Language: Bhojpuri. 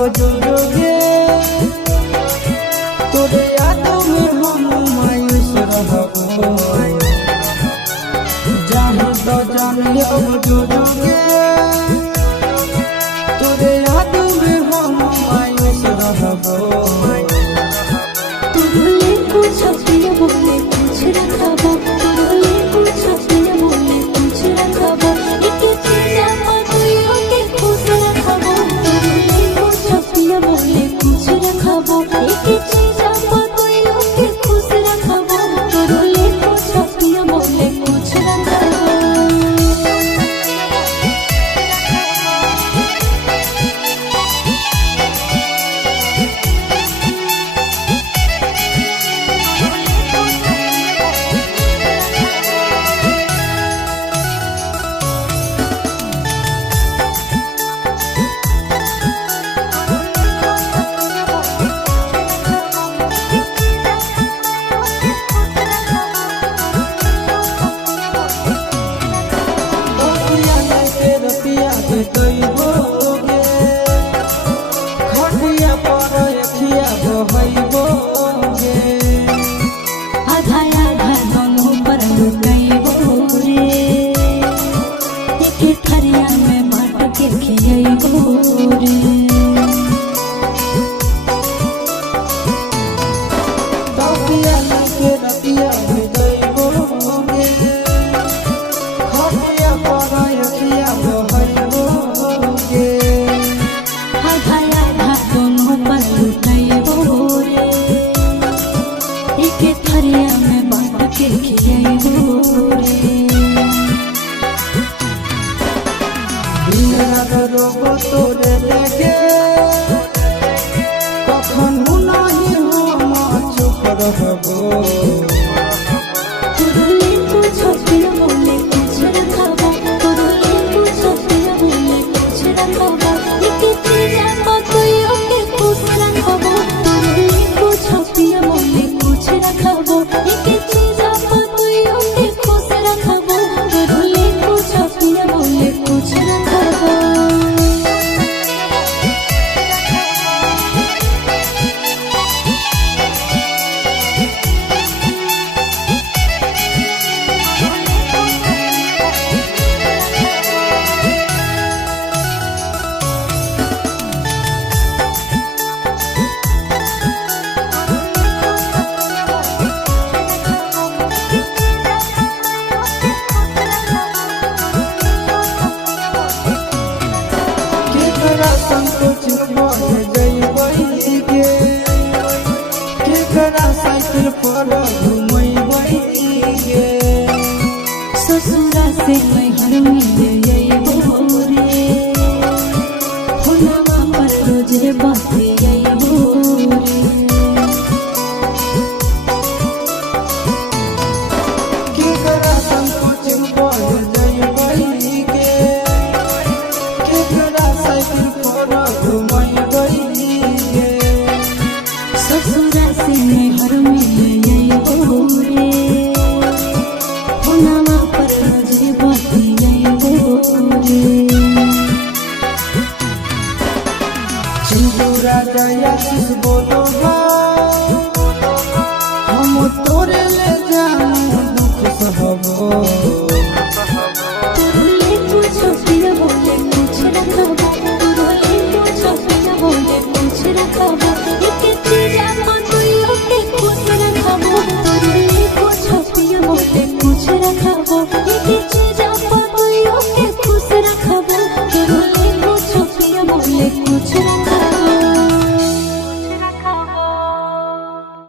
जोगे तोरे यादों में हम मायूस रहबो जाने तो जाने अब जोगे तोरे यादों में हम मायूस रहबो तुझे कुछ अपने बोले कुछ रखबो तुझे कुछ अपने बोले कुछ रखबो एक चीज मत के खुश रखबो तुझे कुछ अपने बोले कुछ रखबो एक चीज मत के खुश रखबो तुझे कुछ अपने बोले कुछ रखबो तोरे लेके कखनो नहीं हम चुप रहबो तुझे कुछ अपने बोले कुछ रखबो तुझे कुछ अपने बोले कुछ रखबो एक चीज मत के खुश रखबो तुझे कुछ अपने बोले कुछ रखबो एक चीज मत के खुश रखबो तुझे कुछ अपने बोले कुछ रखबो साइकिल पर घूमई गे ससुरा से नैहर में अइबो रे हुनवा पर रोजे बाते अइबो रे केकरा संग कोचिंग पढ़ जइबई गे केकरा साइकिल पर घूमई गे ससुरा से नैहर में अइबो रे हुनवा पर रोजे बाते अइबो रे सिंदूरा जया किस बोलो हम तोरे ले जाऊं दुख सहबो तुझे कुछ अपने बोले कुछ रखबो तुझे कुछ अपने बोले कुछ रखबो एक चीज मत के खुश रखबो तुझे कुछ अपने बोले कुछ रखबो।